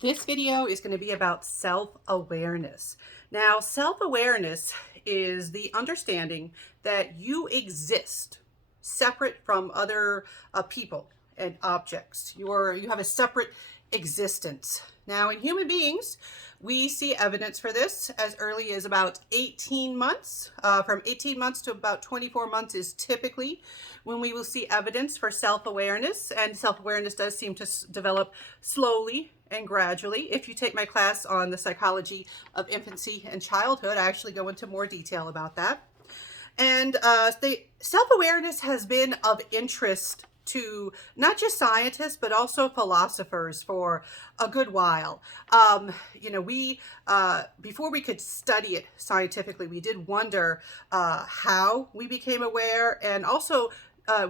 This video is going to be about self-awareness. Now, self-awareness is the understanding that you exist separate from other people and objects. You have a separate existence. Now, in human beings, we see evidence for this as early as about 18 months. From 18 months to about 24 months is typically when we will see evidence for self-awareness, and self-awareness does seem to develop slowly and gradually. If you take my class on the psychology of infancy and childhood, I actually go into more detail about that. And the self-awareness has been of interest to not just scientists, but also philosophers for a good while. Before we could study it scientifically, we did wonder how we became aware, and also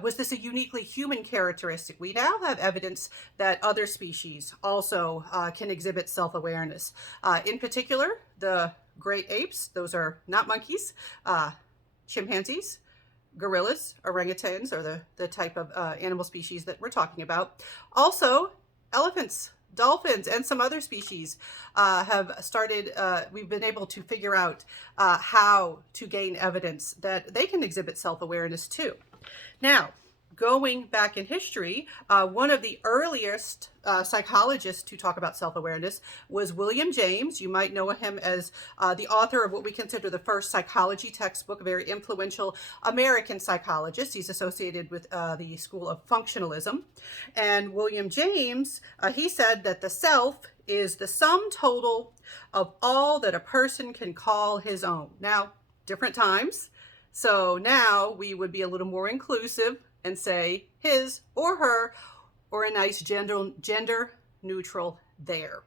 was this a uniquely human characteristic? We now have evidence that other species also can exhibit self-awareness. In particular, the great apes, those are not monkeys, chimpanzees, gorillas, orangutans are the type of animal species that we're talking about. Also, elephants, dolphins, and some other species have started, we've been able to figure out how to gain evidence that they can exhibit self-awareness too. Now, going back in history, one of the earliest psychologists to talk about self-awareness was William James. You might know him as the author of what we consider the first psychology textbook, a very influential American psychologist. He's associated with the school of functionalism. And William James, he said that the self is the sum total of all that a person can call his own. Now, different times. So now we would be a little more inclusive and say his or her, or a nice gender neutral there.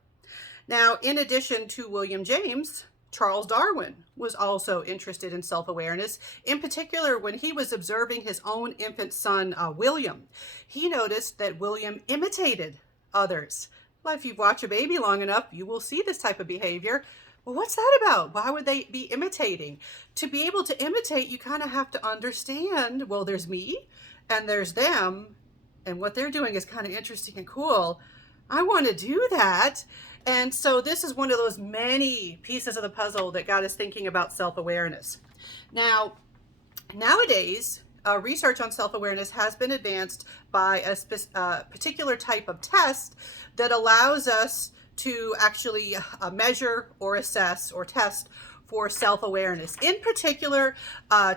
Now, in addition to William James, Charles Darwin was also interested in self-awareness. In particular, when he was observing his own infant son, William, he noticed that William imitated others. Well, if you've watched a baby long enough, you will see this type of behavior. Well, what's that about? Why would they be imitating? To be able to imitate, you kind of have to understand, well, there's me and there's them, and what they're doing is kind of interesting and cool. I want to do that. And so this is one of those many pieces of the puzzle that got us thinking about self-awareness. Now, nowadays, research on self-awareness has been advanced by a particular type of test that allows us to actually measure or assess or test for self-awareness. In particular,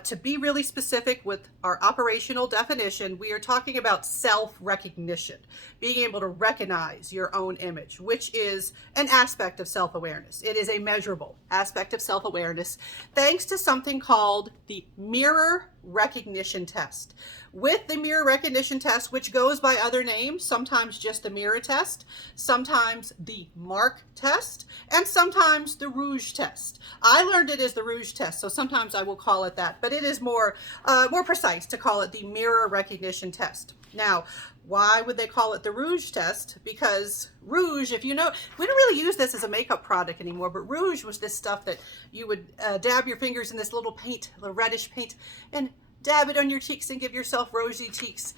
to be really specific with our operational definition, we are talking about self-recognition, being able to recognize your own image, which is an aspect of self-awareness. It is a measurable aspect of self-awareness thanks to something called the mirror recognition test. With the mirror recognition test, which goes by other names, sometimes just the mirror test, sometimes the mark test, and sometimes the rouge test. I learned it as the rouge test, so sometimes I will call it that, but it is more precise to call it the mirror recognition test. Now, why would they call it the rouge test? Because rouge, if you know, we don't really use this as a makeup product anymore, but rouge was this stuff that you would dab your fingers in this little paint, little reddish paint, and dab it on your cheeks and give yourself rosy cheeks.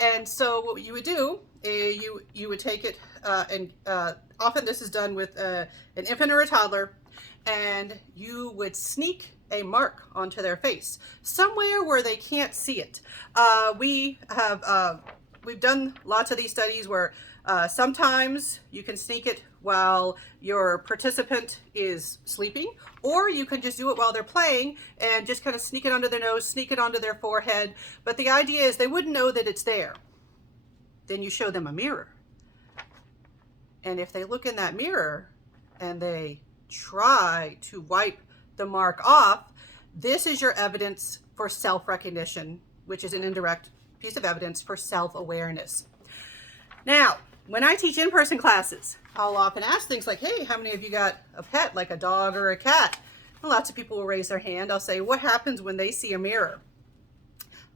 And so what you would do, you would take it, and often this is done with an infant or a toddler, and you would sneak a mark onto their face, somewhere where they can't see it. We've done lots of these studies where sometimes you can sneak it while your participant is sleeping, or you can just do it while they're playing and just kind of sneak it under their nose, sneak it onto their forehead. But the idea is they wouldn't know that it's there. Then you show them a mirror. And if they look in that mirror and they try to wipe the mark off, this is your evidence for self-recognition, which is an indirect piece of evidence for self-awareness. Now, when I teach in-person classes, I'll often ask things like, hey, how many of you got a pet, like a dog or a cat? And lots of people will raise their hand. I'll say, what happens when they see a mirror?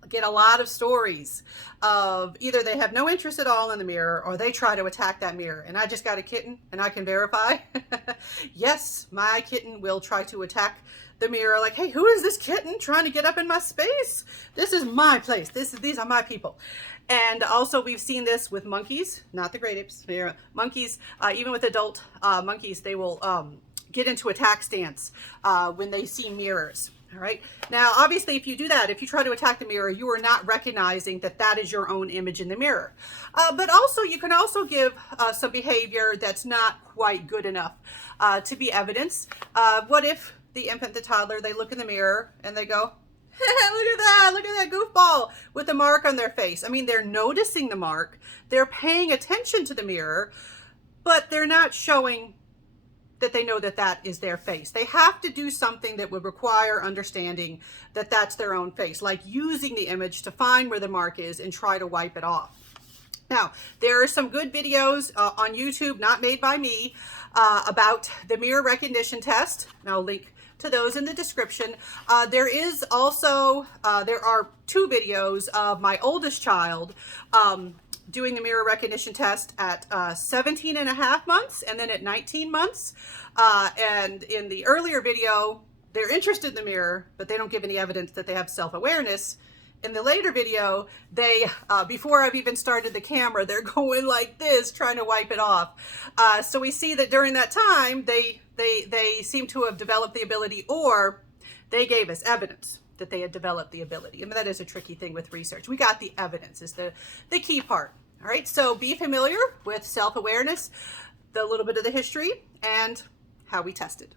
get a lot of stories of either they have no interest at all in the mirror or they try to attack that mirror. And I just got a kitten and I can verify, yes, my kitten will try to attack the mirror like, hey, who is this kitten trying to get up in my space? This is my place. These are my people. And also we've seen this with monkeys, not the great apes, monkeys, even with adult monkeys, they will get into attack stance when they see mirrors. All right. Now, obviously, if you do that, if you try to attack the mirror, you are not recognizing that that is your own image in the mirror. But also, you can also give some behavior that's not quite good enough to be evidence. What if the infant, the toddler, they look in the mirror and they go, look at that goofball with the mark on their face. I mean, they're noticing the mark, they're paying attention to the mirror, but they're not showing that they know that that is their face. They have to do something that would require understanding that that's their own face, like using the image to find where the mark is and try to wipe it off. Now, there are some good videos on YouTube, not made by me, about the mirror recognition test, and I'll link to those in the description. There is also, there are 2 videos of my oldest child doing the mirror recognition test at 17 and a half months and then at 19 months. And in the earlier video, they're interested in the mirror, but they don't give any evidence that they have self-awareness. In the later video, they, before I've even started the camera, they're going like this, trying to wipe it off. So we see that during that time, they seem to have developed the ability, or they gave us evidence that they had developed the ability. I mean, that is a tricky thing with research. We got the evidence is the key part. All right, so be familiar with self-awareness, the little bit of the history, and how we tested.